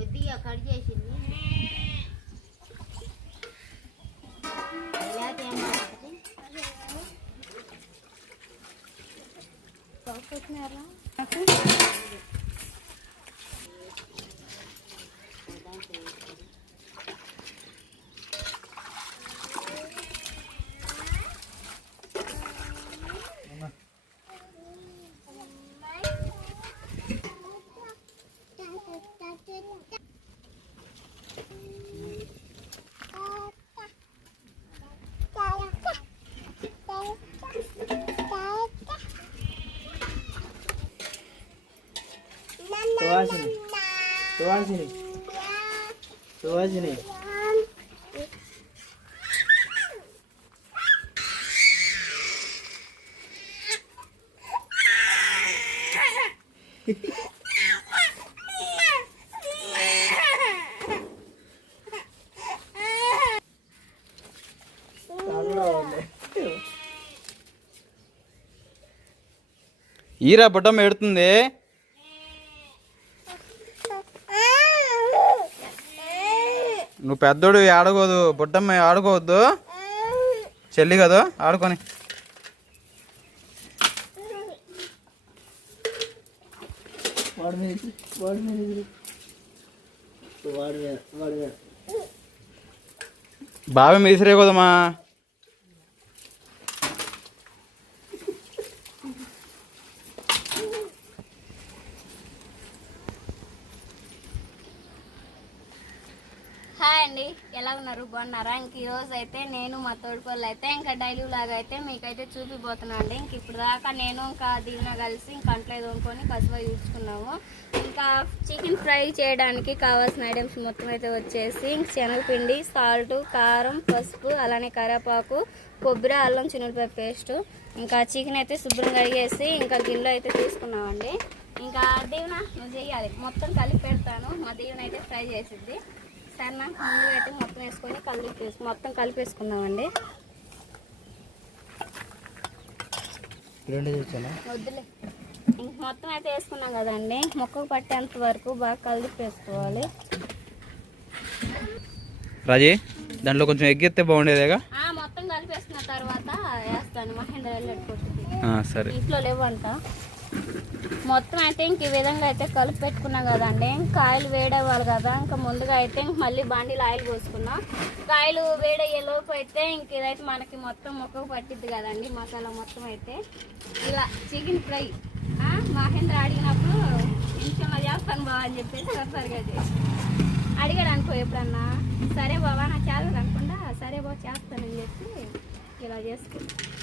కొద్దిగా కట్ చేసింది లేకపోతే ఏమవుతుంది సువాసిని సువాసిని. సువాసిని. ఈరా బుడ్డమ్మ ఎడుతుంది నువ్వు పెద్దోడు ఆడుకోదు. బుడ్డమ్మ ఆడుకోవద్దు. చెల్లి కదా ఆడుకొని. బావి మీసిరే కదమ్మా బాగున్నారా? ఇంక ఈరోజు అయితే నేను మా తోడుకోళ్ళు అయితే ఇంకా డైలీ లాగా అయితే మీకైతే చూపిపోతున్నా అండి. ఇంక ఇప్పుడు దాకా నేను ఇంకా దీవెన కలిసి ఇంకా అంట్లో అనుకొని కసువ చూసుకున్నాము ఇంకా చికెన్ ఫ్రై చేయడానికి కావాల్సిన ఐటమ్స్ మొత్తం అయితే వచ్చేసి ఇంక శనగపిండి సాల్ట్ కారం పసుపు అలానే కరేపాకు కొబ్బరి అల్లం చిన్నపాయ పేస్ట్. ఇంకా చికెన్ అయితే శుభ్రంగా కడిగేసి ఇంకా గిన్నెలో అయితే తీసుకున్నామండి. ఇంకా దీవెన నువ్వు చేయాలి. మొత్తం కలిపి పెడతాను. మా దీవెన అయితే ఫ్రై చేసిద్ది. సరేనా ముందు అయితే మొత్తం వేసుకొని కలిపి మొత్తం కలిపేసుకుందామండి. వద్దులే. ఇంక మొత్తం అయితే వేసుకున్నాం కదండి. మొక్కకు పట్టేంత వరకు బాగా కలిపేసుకోవాలి రాజీ దాంట్లో కొంచెం ఎగ్గెత్తే బాగుండేదేగా? మొత్తం కలిపేసుకున్న తర్వాత వేస్తాను. మహేంద్ర ఆ, సరే. ఇంట్లో లేవంట. మొత్తం అయితే ఇంక ఈ విధంగా అయితే కలిపి పెట్టుకున్నాం కదండి. కాయలు వేడవ్వాలి కదా. ఇంకా ముందుగా అయితే ఇంక మళ్ళీ బాండీలు ఆయిల్ పోసుకున్నాం కాయలు వేడయ్యేలోపు అయితే ఇంక ఇదైతే మనకి మొత్తం మొక్కకు పట్టిద్ది కదండి మసాలా మొత్తం అయితే. ఇలా చికెన్ ఫ్రై. మహేంద్ర అడిగినప్పుడు ఇంట్లో చేస్తాను బావ అని చెప్పేసి సరిగా చేసి అడిగాడు అనుకో ఎప్పుడన్నా. సరే బావా నాకు చేయాలి అనుకుండా సరే బావ చేస్తానని చెప్పి ఇలా చేసుకున్నాను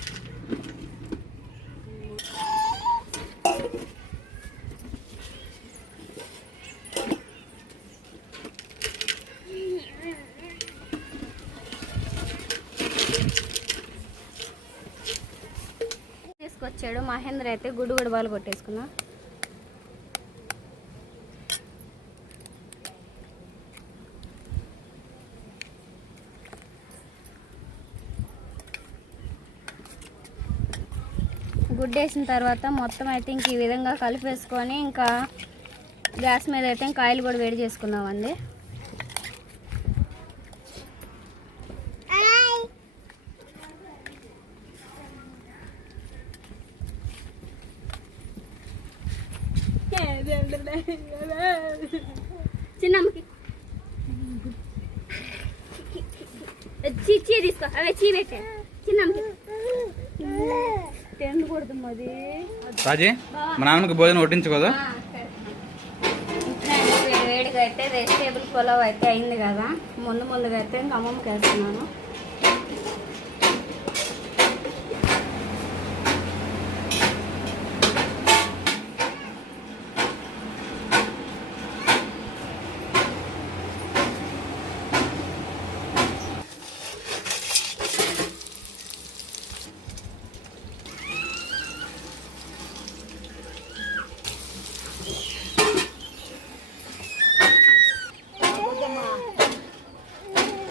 తీసుకొచ్చాడు. మహేంద్ర అయితే గుడ్డు కూడా బాలు కొట్టేసుకున్నా. గుడ్డేసిన తర్వాత మొత్తం అయితే ఇంక ఈ విధంగా కలిపేసుకొని ఇంకా గ్యాస్ మీద అయితే ఇంకా ఆయిల్ కూడా వేడి చేసుకున్నామండి చిన్నమ్మకి చీ చీ తీసుకో. అవే చీ పెట్టే. చిన్నమ్మకి రాజీ మా నాన్నకి భోజనం వడ్డించు కదా? వేడి వేడిగా అయితే వెజిటేబుల్ పులావ్ అయితే అయింది కదా. ముందు ముందుగా అయితే ఇంకా అమ్మమ్మకి వేస్తున్నాను.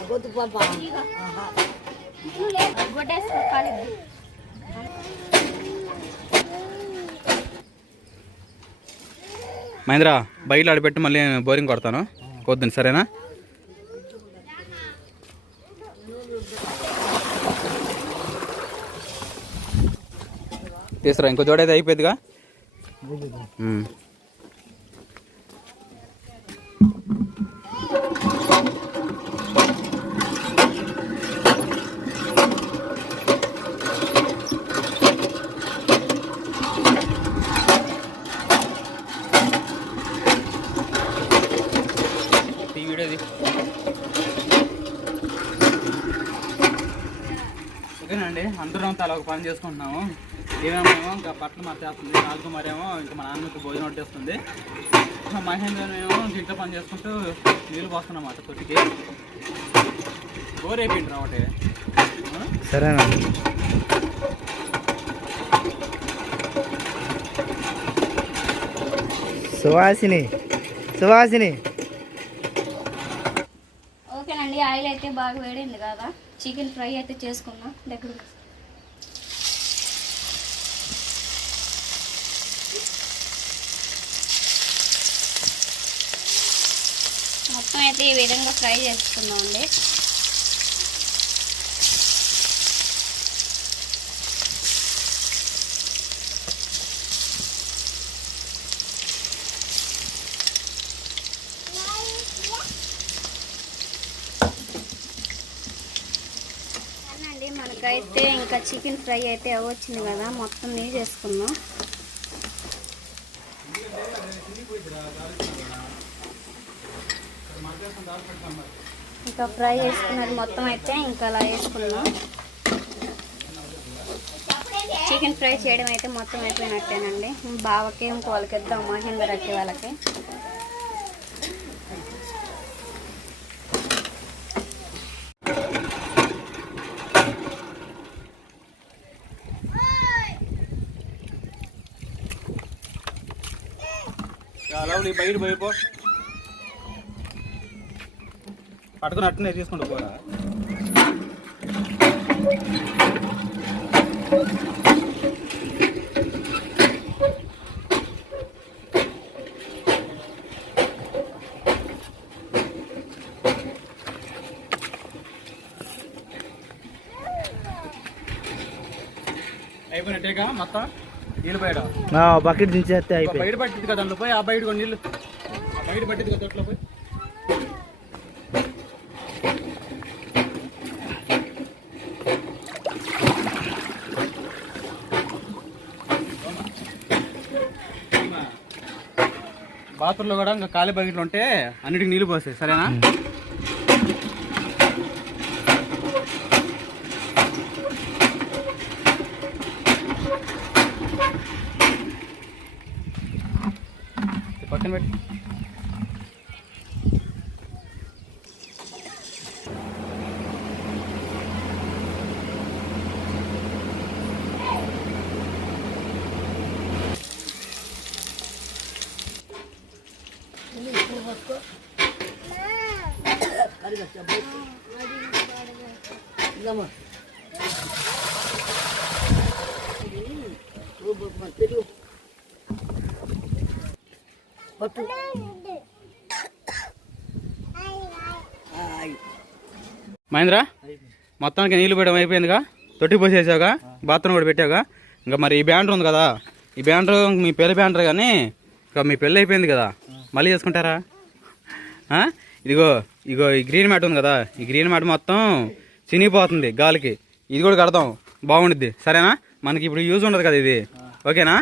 పాప. మహేంద్ర బయట ఆడిపెట్టి మళ్ళీ బోరింగ్ కొడతాను. పొద్దున్న సరేనా? తీసురా ఇంకో జోడైతే అయిపోయిందిగా ఓకేనండి అందరం తల ఒక పని చేసుకుంటున్నాము. ఏమేమో ఇంకా బట్టలు మర్చేస్తుంది నాలుగు మరేమో ఇంకా మా నాన్నకి భోజనం వడ్డేస్తుంది. మహేంద్ర ఏమో ఇంట్లో పని చేసుకుంటూ నీళ్ళు పోస్తున్నమాట తొట్టికి. బోర్ అయిపోయింది రావటే సరేనా సువాసిని సువాసిని. ఓకేనండి ఆయిల్ అయితే బాగా వేడింది కదా. చికెన్ ఫ్రై అయితే చేసుకున్నాం. దగ్గర మొత్తం అయితే ఈ విధంగా ఫ్రై చేసుకుందాం అండి అవునండి మనకైతే ఇంకా చికెన్ ఫ్రై అయితే అవ్వచ్చింది కదా మొత్తం నీళ్ళు చేసుకుందాం ఇంకా ఫ్రై వేసుకున్నది మొత్తం అయితే ఇంకా అలా వేసుకున్నాం చికెన్ ఫ్రై చేయడం అయితే మొత్తం అయిపోయినట్టేనండి. బావకి ఇంకోళ్ళకి ఇద్దాం మహేందర్కి వాళ్ళకి. లవ్లీ బయట పోయిపో పట్టుకుని అట్టనే తీసుకుంటూ పోరా అయిపోయినట్టేగా మొత్తం? నీళ్ళు బయట బకెట్ దించేస్తే అయిపోయి బయట పట్టింది కదా అందులో పోయి ఆ బయట కొన్ని నీళ్ళు బయట పట్టింది కదా తొట్లో పోయి. బాత్రూంలో కూడా ఇంకా ఖాళీ బకెట్లు ఉంటే అన్నిటికి నీళ్ళు పోసాయి సరేనా? ఇది పక్కన పెట్టి మహేంద్ర మొత్తానికి నీళ్ళు పెట్టడం అయిపోయిందిగా. తొట్టి పోసేసావుగా బాత్రూమ్ కూడా పెట్టావుగా. ఇంకా మరి ఈ బ్యాండర్ ఉంది కదా ఈ బ్యాండర్ మీ పెళ్ళి బ్యాండర్ కానీ ఇంకా మీ పెళ్ళి అయిపోయింది కదా మళ్ళీ చేసుకుంటారా? ఆ? ఇదిగో ఇదిగో ఈ గ్రీన్ మ్యాట్ ఉంది కదా ఈ గ్రీన్ మ్యాట్ మొత్తం చినిగిపోతుంది గాలికి. ఇది కూడా కడదాం బాగుండిద్ది. సరేనా? మనకి ఇప్పుడు యూజ్ ఉండదు కదా ఇది. ఓకేనా?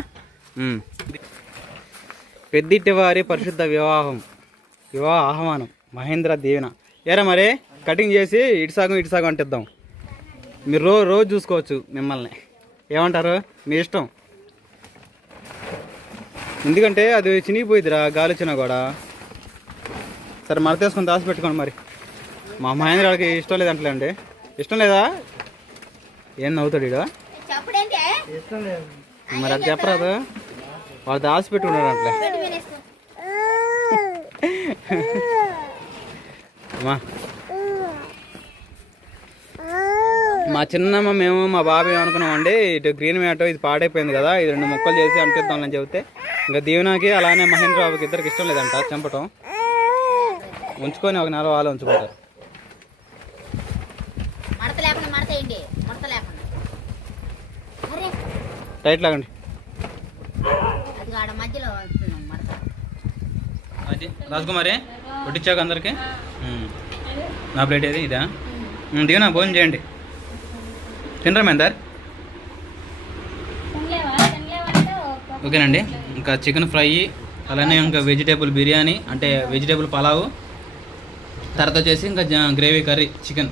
ఉమ్. పెద్దిట్టి వారి పరిశుద్ధ వివాహం. వివాహ ఆహ్వానం. మహేంద్ర దీవెన. ఏరా మరి కటింగ్ చేసి ఇటు సగం ఇటు సగం అంటిద్దాం. మీరు రో రోజు చూసుకోవచ్చు మిమ్మల్ని. ఏమంటారు? మీ ఇష్టం. ఎందుకంటే అది చినిగిపోయిద్దిరా గాలి వచ్చినా కూడా. సరే మడత వేసుకొని దాచి పెట్టుకోండి మరి. మా మహేంద్ర గారికి ఇష్టం లేదంటలేండి. ఇష్టం లేదా? ఏం నవ్వుతాడు లేదు. మరి అది చెప్పరాదు. వాడు దాచి పెట్టుకున్నాడు అట్లే. అమ్మా. మా చిన్నమ్మ మేము మా బాబు ఏమనుకున్నామండి ఇటు గ్రీన్ మ్యాట్ ఇది పాడైపోయింది కదా ఇది రెండు మొక్కలు చేసి అంటిద్దామని చెబితే ఇంకా దీవెనకి అలానే మహేంద్ర బాబుకి ఇద్దరికి ఇష్టం లేదంట చంపటం. ఉంచుకొని ఒక నెల వాళ్ళు ఉంచుకుంటారు. టైట్ లాగండి. ఆడ మధ్యలో వస్తున్నాం మడత అది రాజకుమారి? కొట్టించాక అందరికి. నా ప్లేట్ ఏది? ఇదా? దిగునా భోజనం చేయండి. తినరా మెందర్ ఓకేనండి. ఇంకా చికెన్ ఫ్రై అలానే ఇంకా వెజిటేబుల్ బిర్యానీ అంటే వెజిటేబుల్ పలావు. తర్వాత వచ్చేసి ఇంకా గ్రేవీ కర్రీ చికెన్.